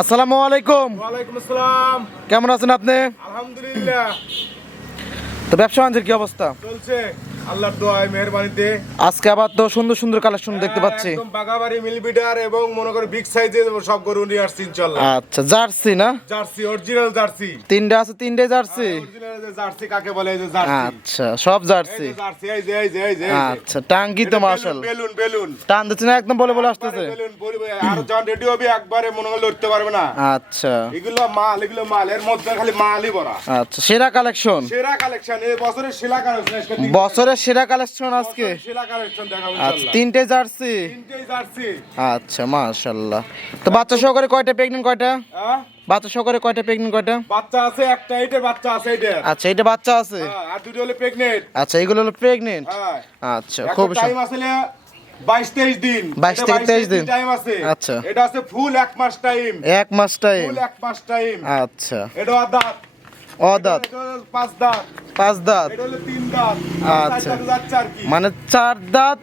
আসসালামু আলাইকুম। ওয়ালাইকুম আসসালাম। কেমন আছেন আপনি? আলহামদুলিল্লাহ, তো ব্যবসা বাণিজ্যের কি অবস্থা? চলছে আল্লাহর দোয়ায় মেহেরবানিতে। আজকে আবার তো সুন্দর সুন্দর কালেকশন দেখতে পাচ্ছি। একদম বাগাবাড়ি মিলবিটার এবং মনে করে বিগ সাইজের সব গরু নিয়ে আসছি ইনশাআল্লাহ। আচ্ছা, জার্সি না? Jersey, original jersey. তিনটে আছে, তিনটে জার্সি। অরিজিনাল জার্সি কাকে বলে? এই যে জার্সি। আচ্ছা, সব এই জার্সি। যে জার্সি, এই যে এই যে এই যে এই যে। আচ্ছা, টাঙ্কি তো মাশাআল্লাহ। Balloon balloon. টান দিচ্ছে না, একদম বলে বলে আসতেছে। বেলুন বলবে আর যখন রেডি হবে একবারে মনে করে লড়তে পারবে না। আচ্ছা এগুলো মাল এর মধ্যে খালি মালই ভরা। আচ্ছা, সেরা কালেকশন, সেরা কালেকশন, এই বছরের সেরা কালেকশন। বছরের সেরা কালেকশন আজকে। সেরা কালেকশন দেখাবো আচ্ছা, ইনশাআল্লাহ। তিনটে জার্সি। তিনটেই জার্সি। আচ্ছা মাশাআল্লাহ। তো বাচ্চা সহকারে কয়টা, প্রেগন্যান্ট কয়টা? হ্যাঁ? বাচ্চা সহকারে কয়টা, প্রেগন্যান্ট কয়টা? বাচ্চা আছে একটা, এইটার বাচ্চা আছে এইটার। আচ্ছা, এটা বাচ্চা আছে। হ্যাঁ, আর দুটো হলো প্রেগনেন্ট। আচ্ছা, এগুলো হলো প্রেগন্যান্ট। হ্যাঁ, আচ্ছা, একটা খুব টাইম আছে 22-23 দিন। 22 থেকে 23 দিন টাইম আছে। আচ্ছা। এটা আছে ফুল 1 মাস টাইম। এক মাস টাইম। ফুল 1 মাস টাইম। আচ্ছা, এটা দাঁত। অদাঁত, এটা হলো 5 দাঁত। 5 দাঁত। এটা হলো 3 দাঁত। আচ্ছা। 4 দাঁত আর কি। মানে 4 দাঁত,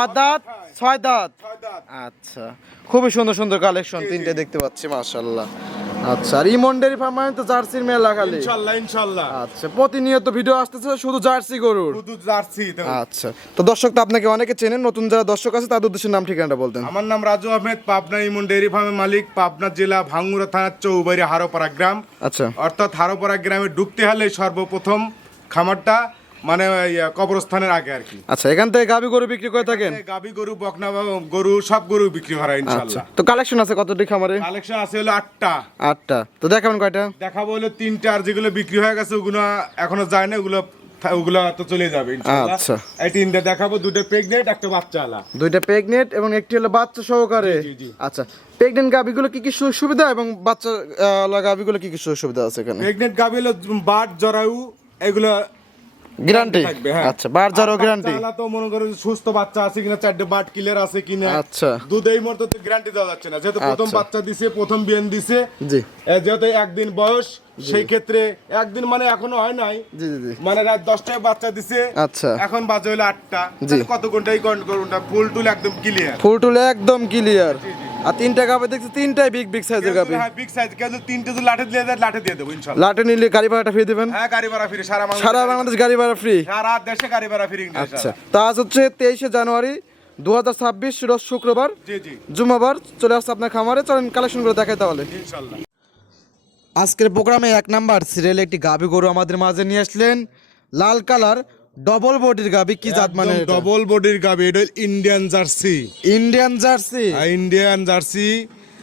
অদাঁত, 6 দাঁত। 6 দাঁত। আচ্ছা, খুবই সুন্দর সুন্দর কালেকশন, জি, জি। তিনটে দেখতে পাচ্ছি মাশাআল্লাহ। আচ্ছা, আর ইমন ডেয়ারি ফার্ম মানে তো জার্সির মেলা খালি। ইনশাআল্লাহ ইনশাআল্লাহ। আচ্ছা, প্রতিনিয়ত ভিডিও আসতেছে শুধু জার্সি গরুর। শুধু জার্সি তো। আচ্ছা, তো দর্শক তো আপনাকে অনেকে চেনেন, নতুন যারা দর্শক আছে তাদের উদ্দেশ্যে নাম ঠিকানাটা বলতেন। আমার নাম রাজু আহমেদ, পাবনা ইমন ডেয়ারি ফার্মের মালিক, পাবনা জেলা ভাঙ্গুড়া থানার চৌবাড়ি হারোপাড়া গ্রাম। আচ্ছা অর্থাৎ হারোপাড়া গ্রামে ঢুকতে হলে সর্বপ্রথম খামারটা মানে কবরস্থানের আগে আর কি। আচ্ছা, এখান থেকে গাবি গরু বিক্রি করে থাকেন? গাবি গরু, বকনা গরু, সব গরু বিক্রি হয় আচ্ছা, ইনশাআল্লাহ। তো কালেকশন আছে কতটি খামারে? কালেকশন আছে হলো 8টা। 8টা। তো দেখাবেন কয়টা? দেখাবো হলো 3টা, আর যেগুলো বিক্রি হয়ে গেছে ওগুলো এখনো যায় না, ওগুলো তো চলে যাবে ইনশাআল্লাহ। আচ্ছা। এই 3টা দেখাবো, দুটো প্রেগনেন্ট, একটা বাচ্চা আলা। দুইটা প্রেগনেন্ট এবং একটি হলো বাচ্চা সহকারে। জি, জি। আচ্ছা, প্রেগনেন্ট গাবিগুলো কি কি সুবিধা এবং বাচ্চা গাবিগুলো কি কি সুবিধা আছে এখানে? প্রেগনেন্ট গাবি হলো বাট জরায়ু, এগুলো গ্যারান্টি থাকবে। হ্যাঁ, আচ্ছা, বার যারও গ্যারান্টি। বাচ্চা আলা তো মনে করো সুস্থ বাচ্চা আছে কিনা, 4টে বাট ক্লিয়ার আছে কিনা। আচ্ছা। দুধ এই মুহূর্তে তো গ্যারান্টি দেওয়া যাচ্ছে না, যেহেতু প্রথম আচ্ছা। বাচ্চা দিছে, প্রথম বিয়ান দিছে। জি যেহেতু 1 দিন বয়স, সেই ক্ষেত্রে 1 দিন মানে এখনো হয় নাই, জি জি জি। মানে রাত 10টায় বাচ্চা দিছে। আচ্ছা, এখন বাজে হলো 8টা। জি। কত ঘন্টাই ঘন্টা ফুল টুল একদম ক্লিয়ার। ফুল টুলে একদম ক্লিয়ার। আর তিনটা গাবি দেখছি, তিনটাই বিগ বিগ সাইজের গাবি। হ্যাঁ, বিগ সাইজ। কেন 3টে তো লাঠি দিয়ে দেয়, লাঠি দিয়ে দেবো ইনশাআল্লাহ। লাটে নিলে গাড়ি ভাড়াটা ফ্রি দিবেন? হ্যাঁ, গাড়ি ভাড়া ফ্রি, সারা বাংলাদেশ গাড়ি ভাড়া ফ্রি। সারা দেশে গাড়ি ভাড়া ফ্রি আচ্ছা, তো আজ হচ্ছে 23শে জানুয়ারি 2026, রোজ শুক্রবার, জি জি জুমাবার। চলে আসছে আপনার খামারে, চলেন কালেকশন করে দেখাই তাহলে। ইনশাআল্লাহ। আজকের প্রোগ্রামে 1 নাম্বার সিরিয়ালে একটি গাবি গরু আমাদের মাঝে নিয়ে আসলেন, লাল কালার ডবল বডির গাবি। কি জাত মানে? ডবল বডির গাবি, এটা Indian jersey. Indian jersey. Indian jersey,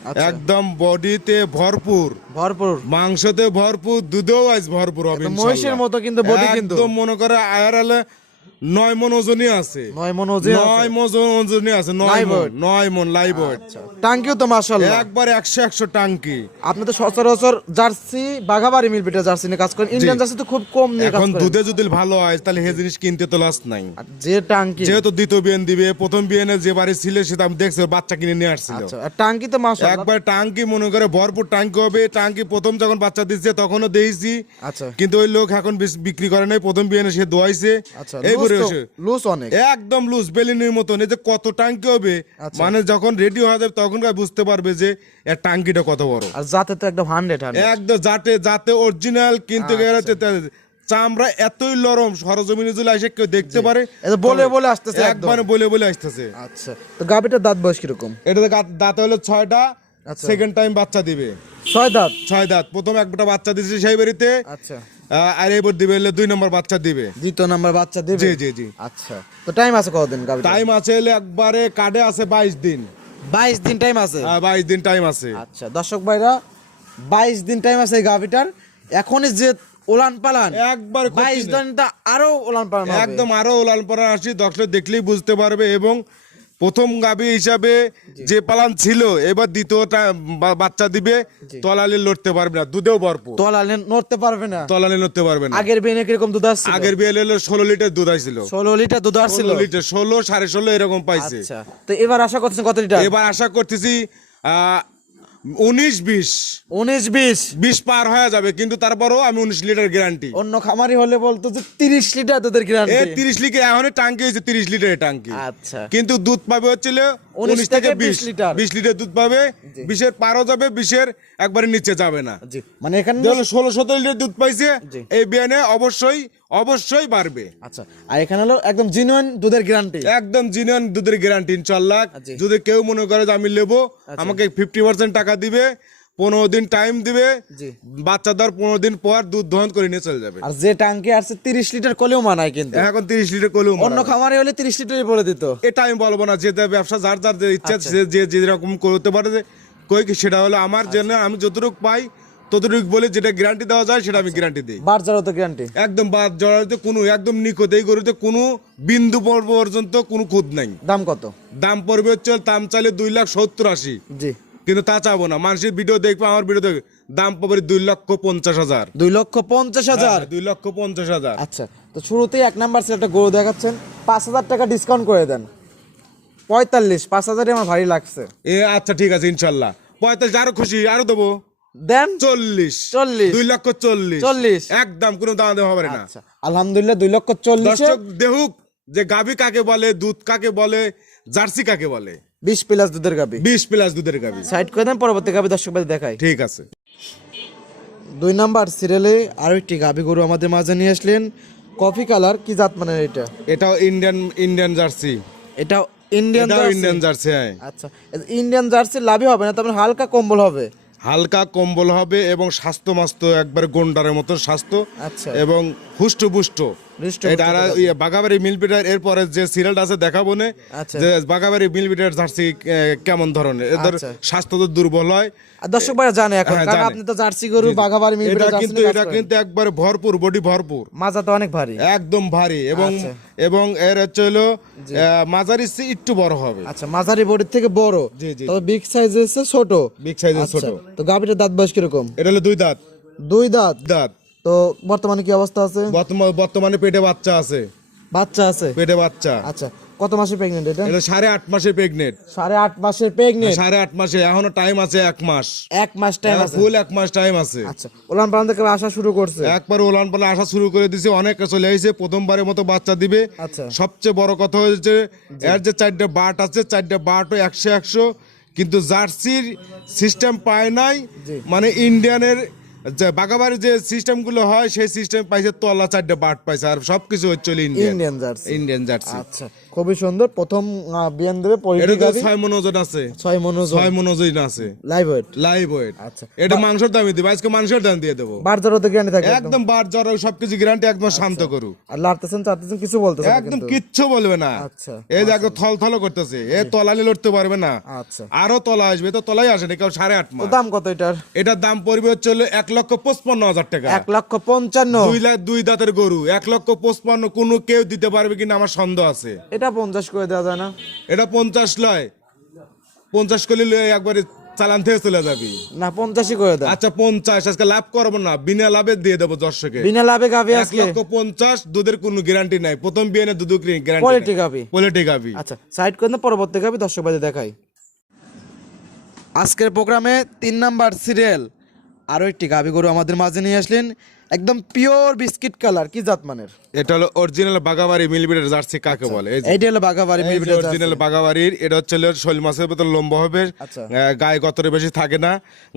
আচ্ছা। একদম বডিতে ভরপুর, ভরপুর মাংসতে ভরপুর, দুধেও আজ ভরপুর হবে ইনশাআল্লাহ। মহিষের মতো কিন্তু বডি, কিন্তু একদম মনে করে আয়ার আলে 9 মণ ওজনই আছে। 9 মণ ওজন। 9 মণ ওজনই আছে। 9 মণ লাইভ ওয়েট। টাঙ্কিও তো মাশাআল্লাহ একবার 100 টাঙ্কি। আপনি তো সচরাচর জার্সি, বাঘাবাড়ি মিলপিটা জার্সি নিয়ে কাজ করেন, ইন্ডিয়ান জার্সি তো খুব কম নিয়ে কাজ এখন করেন। দুধে যদি ভালো হয় তাহলে হে জিনিস কিনতে তো লস নাই। আর যে টাঙ্কি, যেহেতু দ্বিতীয় বিয়ান দিবে, প্রথম বিয়ানে যে বাড়ি ছিল সেটা আমি দেখছি, ওর বাচ্চা কিনে নিয়ে আসছিল। আচ্ছা, আর টাঙ্কি তো মাশাআল্লাহ একবার টাঙ্কি মনে করে ভরপুর টাঙ্কি হবে। টাঙ্কি প্রথম যখন বাচ্চা দিচ্ছে তখনও দেখছি, আচ্ছা কিন্তু ওই লোক এখন বিক্রি করে নাই। প্রথম বিয়ানে সে দোয়াইছে, আচ্ছা, এই করে এসে লুজ অনেক, একদম লুজ বেলিনের মতন। এই যে কত টাঙ্কি হবে, আচ্ছা। মানে যখন রেডি হয়ে যাবে তখন বুঝতে পারবে যে এর টাঙ্কিটা কত বড়। আর জাতে তো একদম 100 একদম যাতে অরিজিনাল, কিন্তু চামড়া এতই নরম, সরজমিনে যদি এসে কেউ দেখতে পারে। এটা বলে বলে আসতেছে, একবার বলে বলে আসতেছে। আচ্ছা, তো গাবিটার দাঁত বয়স কিরকম? এটা দাঁত হলো 6টা। আচ্ছা। সেকেন্ড টাইম বাচ্চা দিবে 6 দাঁত। 6 দাঁত। প্রথম একটা বাচ্চা দিছে সেই বাড়িতে, আচ্ছা, আর এবার দিবে হলো 2 নম্বর বাচ্চা দিবে। দ্বিতীয় নাম্বার বাচ্চা দেবে। জি জি জি। আচ্ছা, তো টাইম আছে কতদিন গাবিটা? টাইম আছে হলে একবারে কার্ডে আছে 22 দিন। 22 দিন টাইম আছে। 22 দিন টাইম আছে। আচ্ছা দর্শক ভাইরা, 22 দিন টাইম আছে এই গাবিটার। এখনই যে ওলান পালান, একবার 22 দিনটা আরো ওলান পালান হবে। একদম আরো লাল পরা আসি, দর্শক দেখলেই বুঝতে পারবে। এবং প্রথম গাবি হিসাবে যে পালান ছিল, এবার দ্বিতীয়টা বাচ্চা দিবে, তলালে লড়তে পারবে না, দুধেও ভরপুর। তলালে নড়তে পারবে না, তলালে লড়তে পারবে না। আগের বিয়ে কিরকম দুধ আসছে? আগের বিয়ে হলো 16 লিটার দুধ আসছিল। 16 লিটার দুধ আসছিল। 16 লিটার, 16, 16.5 এরকম পাইছে। আচ্ছা, তো এবার আশা করতেছেন কত লিটার? এবার আশা করতেছি 19-20 19-20 পার হয়ে যাবে, কিন্তু তারপরও আমি 19 লিটার গ্যারান্টি। অন্য খামারি হলে বলতো যে 30 লিটার দুধের গ্যারান্টি। 30 লিটার, এখন টাঙ্কি হয়েছে 30 লিটারের টাঙ্কি। আচ্ছা, কিন্তু দুধ পাবে হচ্ছিল 19 থেকে 20 লিটার। 20 লিটার দুধ পাবে, 20-এর পারও যাবে, 20-এর একবারে নিচে যাবে না। জি, মানে এখানে 16-17 লিটার দুধ পাইছে, জি। এই বিয়ানে অবশ্যই বাড়বে। আচ্ছা, আর এখানে হলো একদম জেনুইন দুধের গ্যারান্টি। একদম জিনিয়ন দুধের গ্যারান্টি ইনশাআল্লাহ। জি। যদি কেউ মনে করে যে আমি নেবো, আমাকে 50% টাকা দিবে, 15 দিন টাইম দিবে, জি। বাচ্চা দেওয়ার 15 দিন পর দুধ দহন করে নিয়ে চলে যাবে। আর যে ট্যাঙ্কি আসছে 30 লিটার কলেও মানায়, কিন্তু এখন 30 লিটার কলেও অন্য খামারে হলে 30 লিটারই বলে দিত। এটা আমি বলবো না, যে ব্যবসা যার যার যে ইচ্ছা, যে যেরকম করতে পারে, কই কি সেটা হলো আমার জন্য। আমি যতটুকু পাই ততটুকু বলে, যেটা গ্যারান্টি দেওয়া যায় সেটা আমি গ্যারান্টি দিই। বারজারও তো গ্যারান্টি একদম বাদ জড়াতে কোনো একদম নিখুঁত, এই গরুতে কোনো বিন্দু পর্যন্ত কোনো খুঁত নাই। দাম কত? দাম পড়বে হচ্ছে, দাম চাইলে 2,70,80, জি। কিন্তু তা চাবো না। মানুষের ভিডিও দেখবে, আমার ভিডিও দেখবে, দাম পাবে 2,50,000। 2,50,000। 2,50,000। আচ্ছা, তো শুরুতেই 1 নাম্বার সেটটা গরু দেখাচ্ছেন, 5,000 টাকা ডিসকাউন্ট করে দেন। 45, 5,000 আমার ভারী লাগছে। আচ্ছা ঠিক আছে, ইনশাল্লাহ 45, আরো খুশি, আরো দেবো। দেন 40, 2,40,000, 40। একদম কোনো দাম দেওয়া হবে না। আচ্ছা, আলহামদুলিল্লাহ 2,40,000। দর্শক দেখুক যে গাভী কাকে বলে, দুধ কাকে বলে, জার্সি কাকে বলে। 20 প্লাস দুধের গাবি। 20 প্লাস দুধের গাভী। সাইড করে দেন, পরবর্তী গাবি দর্শক ভাই দেখাই। ঠিক আছে। 2 নাম্বার সিরিয়ালে আরো একটি গাবি গরু আমাদের মাঝে নিয়ে আসলেন, কফি কালার। কি জাত মানে এটা? এটাও ইন্ডিয়ান জার্সি। এটা ইন্ডিয়ান এটাও জার্সি। Indian jersey. হ্যাঁ, আচ্ছা, ইন্ডিয়ান জার্সি লাভই হবে না, তবে হালকা কম্বল হবে। হালকা কম্বল হবে এবং স্বাস্থ্য মাস্তো একবার গন্ডারের মতো স্বাস্থ্য, আচ্ছা। এবং হুষ্টপুষ্ট। হৃষ্টপুষ্ট এটা আর বাগাবাড়ি মিলপিটার এরপরে যে সিরিয়ালটা আছে দেখাবো না, আচ্ছা। যে বাগাবাড়ি মিলপিটার জার্সি কেমন ধরনের, এদের আচ্ছা। স্বাস্থ্য তো দুর্বল হয়। আর দর্শক ভাইরা জানে এখন, হ্যাঁ, কারণ জানে। আপনি তো জার্সি গরু বাঘাবাড়ি মিলবে এটা জার্সি কিন্তু নিয়ে কাজ এটা করেন। কিন্তু একবার ভরপুর, বডি ভরপুর, মাজা তো অনেক ভারী। একদম ভারী, এবং আচ্ছা। এবং এর হচ্ছে হলো মাঝারি চেয়ে একটু বড় হবে। আচ্ছা, মাঝারি বডির থেকে বড়, জি, জি। তবে বিগ সাইজের চেয়ে ছোট। বিগ সাইজের আচ্ছা, ছোট। তো গাবিটার দাঁত বয়স কিরকম? এটা হলো 2 দাঁত। 2 দাঁত। দাঁত। তো বর্তমানে কি অবস্থা আছে? বর্তমানে পেটে বাচ্চা আছে। বাচ্চা আছে? পেটে বাচ্চা। আচ্ছা, কত মাসে প্রেগনেন্ট এটা? এটা 8.5 মাসের প্রেগনেন্ট। 8.5 মাসের প্রেগনেন্ট? 8.5 মাসে, এখনো টাইম আছে 1 মাস। 1 মাস টাইম আছে? ফুল 1 মাস টাইম আছে। আচ্ছা, ওলান পালান থেকে আসা শুরু করছে? একবার ওলান পালা আসা শুরু করে দিছে, অনেক চলে আসছে, প্রথমবারের মতো বাচ্চা দিবে। আচ্ছা। সবচেয়ে বড় কথা হচ্ছে এর যে 4টা বাট আছে, 4টা বাটও 100, কিন্তু জার্সির সিস্টেম পায় নাই। জি। মানে ইন্ডিয়ানের যে বাগাবাড়ির যে সিস্টেম গুলো হয়, সেই সিস্টেম পাইছে, তলা 4টা বাট পাইছে, আর সবকিছু হচ্ছে ইন্ডিয়ান জার্সি। Indian jersey. আচ্ছা, খুবই সুন্দর। প্রথম বিয়ান দেবে এটা পলিটি তো গাবি। 6 মন ওজন আছে। 6 মন ওজন। 6 মন ওজন আছে। Live weight. Live weight. আচ্ছা, এটা মাংসের দামই দিব, আজকে মাংসের দাম দিয়ে দেবো। বারজারও তো গ্যারান্টি থাকবে? একদম বার জ্বর সবকিছু গ্যারান্টি, একদম শান্ত করু। আর লাড়তেছেন চাচ্ছেন কিছু বলতেছেন না একদম কিন্তু? কিচ্ছু বলবে না। আচ্ছা, এই যে একদম থল করতেছে, এ তলালে লড়তে পারবে না। আচ্ছা, আরো তলা আসবে, তো তলাই আসে না কেউ 8.5 তো মাস। দাম কত এটার? এটার দাম পড়বে হচ্ছে 1,55,000 টাকা। 1,55,000? 2 দাঁতের গরু 1,55,000 কোনো কেউ দিতে পারবে কিনা আমার সন্দেহ আছে। এটা 50 করে দেওয়া যায় না? এটা 50 লয়, 50 করলে একবারে চালান থেকে চলে যাবি। না, 50ই করে দেন। আচ্ছা 50, আজকে লাভ করবো না, বিনা লাভে দিয়ে দেবো দর্শকে। বিনা লাভে গাবি আজকে? 1,50,000, দুধের কোনো গ্যারান্টি নাই। প্রথম বিয়ে দুধ গ্যারান্টি, কোয়ালিটি গাবি। কোয়ালিটি গাবি। আচ্ছা, সাইড করে দেন, পরবর্তী গাবি দর্শক ভাইদের দেখাই। আজকের প্রোগ্রামে 3 নাম্বার সিরিয়াল আরো একটি গাবি গরু আমাদের মাঝে নিয়ে আসলেন, একদম পিওর বিস্কিট কালার। কি জাত মানের? এটা হলো অরিজিনাল বাগাবাড়ি মিলবিটের জার্সি কাকে বলে। এইটা হলো বাঘাবাড়ি মিলবিটের জার্সি। অরিজিনাল বাগাবাড়ির। এটা হচ্ছে শৈল মাছের মতো লম্বা হবে। আচ্ছা। গায়ে গতরে বেশি থাকে না,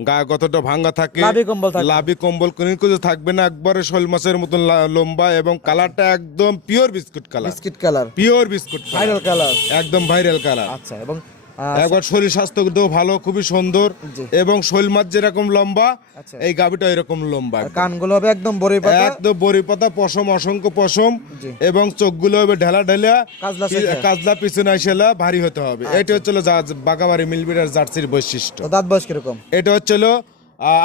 গায়ে গতটা ভাঙ্গা থাকে, লাভি কম্বল থাকে? লাভি কম্বল কোনো কিছু থাকবে না, একবারে শৈল মাছের মতো লম্বা, এবং কালারটা একদম pure biscuit colour. Biscuit colour, pure biscuit viral colour, একদম ভাইরাল কালার। আচ্ছা, এবং একবার শরীর স্বাস্থ্য কিন্তু ভালো, খুবই সুন্দর, জি। এবং শৈল মাছ যেরকম লম্বা, আচ্ছা। এই গাবিটা এরকম লম্বা, আর কানগুলো হবে একদম বড়ি পাতা, একদম বড়ি পাতা, পশম, অসংখ্য পশম, জি। এবং চোখগুলো হবে ঢেলা ঢেলা, কাজলা শেখা। কাজলা পিছনে আইসেলা ভারী হতে হবে। এটা হচ্ছে বাগাবাড়ি মিলবিটার জার্সির বৈশিষ্ট্য। তো দাঁত বয়স কিরকম? এটা হচ্ছে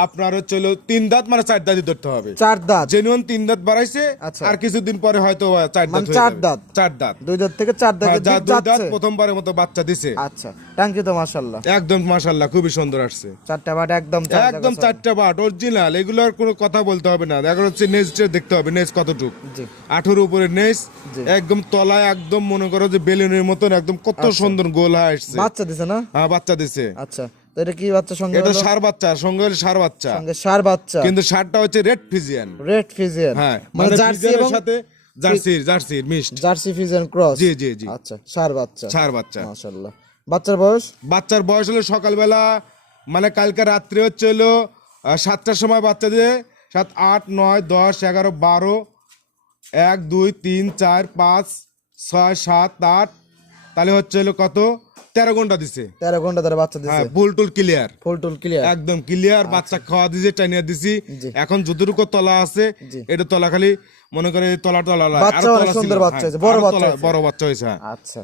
আপনার হচ্ছে 3 দাঁত, মানে 4 দাঁতই ধরতে হবে। 4 দাঁত? জেনুইন 3 দাঁত বাড়াইছে, আচ্ছা। আর কিছুদিন পরে হয়তো 4 দাঁত মানে হয়ে 4 যাবে। দাঁত? 4 দাঁত। 2 দাঁত থেকে 4 দাঁতে যা 2 দাঁত যাচ্ছে? প্রথমবারের মতো বাচ্চা দিছে। আচ্ছা, ট্যাঙ্কি তো মাশাআল্লাহ একদম মাশাআল্লাহ, খুবই সুন্দর আসছে। 4টা বাট একদম একদম 4টা বাট অরিজিনাল, এগুলোর কোনো কথা বলতে হবে না। এখন হচ্ছে নেজটা দেখতে হবে, নেজ কতটুক। জি। 18 উপরে নেজ, জি। একদম তলায় একদম মনে করো যে বেলুনের মতন, একদম কত সুন্দর গোল হয়ে আসছে। বাচ্চা দিছে না? হ্যাঁ, বাচ্চা দিছে। আচ্ছা, তো এটা কি বাচ্চা সঙ্গে এটা হলো? ষাঁড় বাচ্চা, সঙ্গে হলো ষাঁড় বাচ্চা, সঙ্গে ষাঁড় বাচ্চা, কিন্তু ষাঁড়টা হচ্ছে রেড ফিজিয়ান। Red Friesian? হ্যাঁ, মানে মানে জার্সি ফিজিয়ানের এবং সাথে জার্সির মিক্সড। Jersey Friesian cross? জি জি জি, আচ্ছা, ষাঁড় বাচ্চা, ষাঁড় বাচ্চা। মাশাআল্লাহ। বাচ্চার বয়স? বাচ্চার বয়স হলো সকালবেলা মানে কালকে রাত্রে হচ্ছে হলো 7টার সময় বাচ্চা দিয়ে 7, 8, 9, 10, 11, 12, 1, 2, 3, 4, 5, 6, 7, 8, তাহলে হচ্ছে হলো কত 13 ঘন্টা দিছে। 13 ঘন্টা ধরে বাচ্চা দিছে। হ্যাঁ, ফুল টুল ক্লিয়ার, ফুল টুল ক্লিয়ার, একদম ক্লিয়ার। বাচ্চা খাওয়া দিছে, টানিয়ে দিছি। জি। এখন যতটুকু তলা আছে জি। এটা তলা খালি মনে করে তলা টলা লাগে। বাচ্চা অনেক সুন্দর বাচ্চা হয়েছে, বড় বাচ্চা হয়েছে। বড় বাচ্চা হয়েছে। হ্যাঁ, আচ্ছা,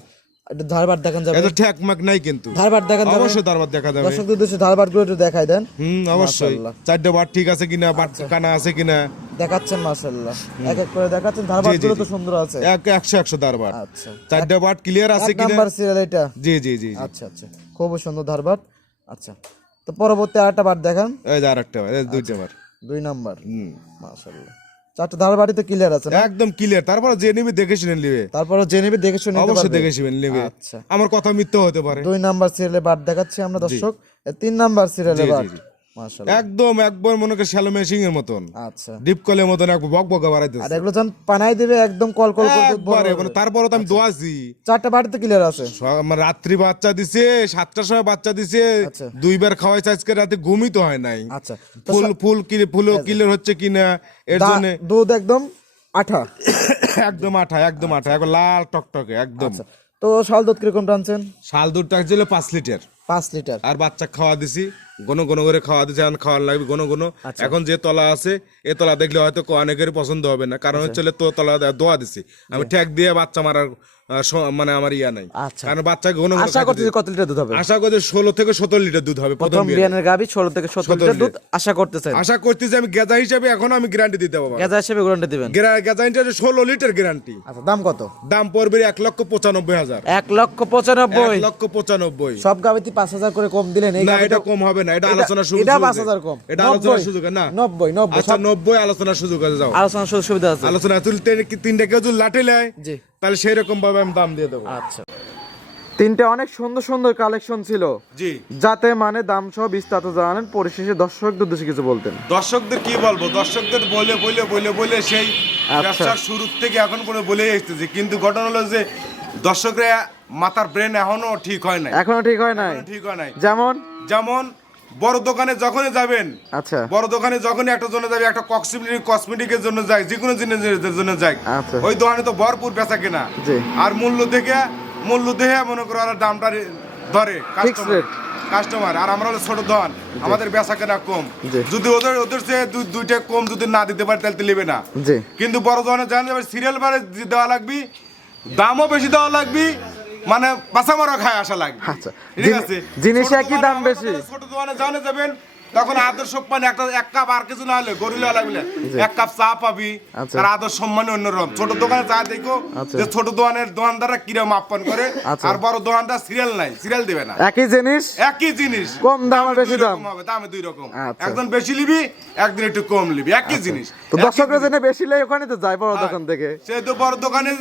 একটু ধারবাট দেখান যাবে? এটা ঠ্যাক ম্যাক নাই কিন্তু। ধারবাট দেখান যাবে? অবশ্যই ধারবাট দেখা যাবে। দর্শকদের উদ্দেশ্যে ধারবাট গুলো একটু দেখাই দেন। অবশ্যই। মাশাআল্লাহ। 4টা বাট ঠিক আছে কিনা, বাট কানা আছে কিনা দেখাচ্ছেন মাশাআল্লাহ, এক এক করে দেখাচ্ছেন। ধারবাট গুলো তো সুন্দর আছে, 100 ধারবাট। আচ্ছা, 4টা বাট ক্লিয়ার আছে এক কিনা। নাম্বার সিরিয়াল এটা? জি জি জি। আচ্ছা আচ্ছা, খুব সুন্দর ধারবাট। আচ্ছা, তো পরবর্তী আরেকটা বাট দেখান। এই যে আরেকটা, এই 2টা বাট। 2 নাম্বার। মাশাআল্লাহ, 4টা ধারবাটই তো ক্লিয়ার আছে না? একদম ক্লিয়ার। তারপরে যে নিবে দেখে শুনে নিবে। তারপরে জেনে নিবে, দেখে শুনে নিতে অবশ্যই পারবে। দেখে শুনে নিবে। আচ্ছা, আমার কথা মিথ্যা হতে পারে। 2 নাম্বার সিরিয়ালে বাট দেখাচ্ছি আমরা দর্শক। 3 নাম্বার সিরিয়ালে বাট। জি। মাশাআল্লাহ, একদম একবার মনে করে শ্যালো মেশিং এর মতন, আচ্ছা। ডিপ কলের মতন এক বক বক বাড়াইতেছে। আর এগুলো যখন পানাই দিবে একদম কল কল করে দুধ বড় একবারে হবে। মানে তারপরে তো আমি দোয়াছি। 4টা বাটি তো ক্লিয়ার আছে। আমার রাত্রি বাচ্চা দিছে, 7টার সময় বাচ্চা দিছে, আচ্ছা। 2বার খাওয়াইছে, আজকে রাতে ঘুমই তো হয় নাই। আচ্ছা, ফুল ক্লিয়ার হচ্ছে কিনা এর জন্য। দুধ একদম আঠা, একদম আঠা, একদম আঠা, একবার লাল টকটকে একদম। আচ্ছা। তো শাল দুধ কিরকম টানছেন? শাল দুধটা ছিল 5 লিটার। 5 লিটার। আর বাচ্চা খাওয়া দিছি, ঘন ঘন করে খাওয়া দিছি। এখন খাওয়ার লাগবে ঘন ঘন। এখন যে তলা আছে এ তলা দেখলে হয়তো অনেকেরই পছন্দ হবে না, কারণ হচ্ছে তো তলা দোয়া দিছি আমি, ঠ্যাক দিয়ে বাচ্চা মারার মানে আমার ইয়া নাই। আচ্ছা, কারণ বাচ্চা ঘন ঘন আশা করতেছি কত লিটার দুধ হবে? আশা করি 16 থেকে 17 লিটার দুধ হবে প্রথম বিয়ানের গাবি 16 থেকে 17 লিটার দুধ আশা করতেছেন? আশা করতেছি আমি। গেজা হিসাবে এখন আমি গ্যারান্টি দিতে পারবো। গেজা হিসেবে গ্যারান্টি দিবেন? গেজা হিসাবে 16 লিটার গ্যারান্টি। আচ্ছা, দাম কত? দাম পড়বে 1,95,000। 1,95,000? 1,95,000। সব গাবিতে 5,000 করে কম দিলেন, এই না, গাবিটা এটা কম হবে না, এটা আলোচনা সুযোগ। এটা 5,000 কম, এটা আলোচনা সুযোগ না। 90 আচ্ছা, 90 আলোচনা সুযোগ আছে, যাও। আলোচনা সুবিধা আছে। আলোচনা তুলতে 3টা কেউ যদি লাঠি নেয় জি, তাহলে সেই রকম ভাবে আমি দাম দিয়ে দেবো। আচ্ছা। 3টে অনেক সুন্দর সুন্দর কালেকশন ছিল, জি। যাতে মানে দাম সহ বিস্তারিত জানালেন। পরিশেষে দর্শকদের উদ্দেশ্যে কিছু বলতেন? দর্শকদের কি বলবো, দর্শকদের বলে বলে বলে বলে সেই আচ্ছা। ব্যবসার শুরু থেকে এখন করে বলেই আসতেছি, কিন্তু ঘটনা হলো যে দর্শকরা মাথার ব্রেন এখনো ঠিক হয় নাই। এখনো ঠিক হয় নাই? ঠিক হয় নাই। যেমন যেমন বড় দোকানে যখনই যাবেন, আচ্ছা, বড় দোকানে যখনই একটা জন্য যাবে, একটা কসমেটিকের জন্য যায়, যে কোনো জিনিসের জন্য যায়, আচ্ছা। ওই দোকানে তো ভরপুর বেচা কেনা। জি। আর মূল্য দেখে মনে করো ওরা দামটা ধরে কাস্টমার। আর আমরা হলো ছোট দোকান, আমাদের বেচা কেনা কম। যদি ওদের চেয়ে দুইটা কম যদি না দিতে পারে তাহলে নেবে না। জি। কিন্তু বড় দোকানে জানা যাবে সিরিয়াল বারে দেওয়া লাগবে, দামও বেশি দেওয়া লাগবে, মানে বাসা মারা খায় আসা লাগবে। আচ্ছা, ঠিক আছে। জিনিস ছোট একই দোকানে দাম আমার বেশি। কথা, ছোট দোকানে জানে যাবেন তখন আদর সম্মান এক কাপ আর কিছু না হলে গরু লেওয়া লাগবে, এক কাপ চা পাবি। আচ্ছা। আর আদর সম্মান অন্যরকম। ছোট দোকানে চা দেখো আচ্ছা। যে ছোট দোকানের দোকানদাররা কিরম আপ্যায়ন করে। আচ্ছা। আর বড় দোকানদার সিরিয়াল নাই, সিরিয়াল দিবে না। একই জিনিস, একই জিনিস, কম দাম আর বেশি দাম হবে, দামে 2 রকম। আচ্ছা। একজন বেশি নিবি, একদিন একটু কম নিবি, একই জিনিস। তো দর্শকরা জেনে বেশি লাই ওখানে তো যায় বড় দোকান থেকে। সে তো বড় দোকানে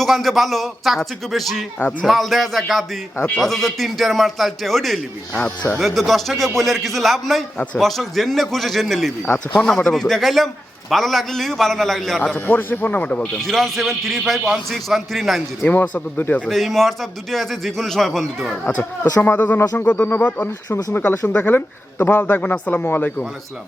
দোকান যে ভালো, চাকচিক্য বেশি, আচ্ছা। মাল দেখা যায় গাদি, আচ্ছা। অথচ 3টার মাল 4টে ওইটাই নিবি। আচ্ছা, দর্শকে বলে আর কিছু লাভ নাই। আচ্ছা। দর্শক জেনে খুশি জেনে নিবি। আচ্ছা, ফোন নাম্বারটা বলুন। দেখাইলাম, ভালো লাগলে নিবি, ভালো না লাগলে আর আচ্ছা, পরিশেষে ফোন নাম্বারটা বলতেন? 01735161390। ইমো হোয়াটসঅ্যাপ তো দুটি আছে। এটা এই হোয়াটসঅ্যাপ দুটি আছে, যে কোনো সময় ফোন দিতে পারবে। আচ্ছা, তো সময় দেওয়ার জন্য অসংখ্য ধন্যবাদ। অনেক সুন্দর সুন্দর কালেকশন দেখালেন। তো ভালো থাকবেন। আসসালামু আলাইকুম। ওয়ালাইকুম আসসালাম।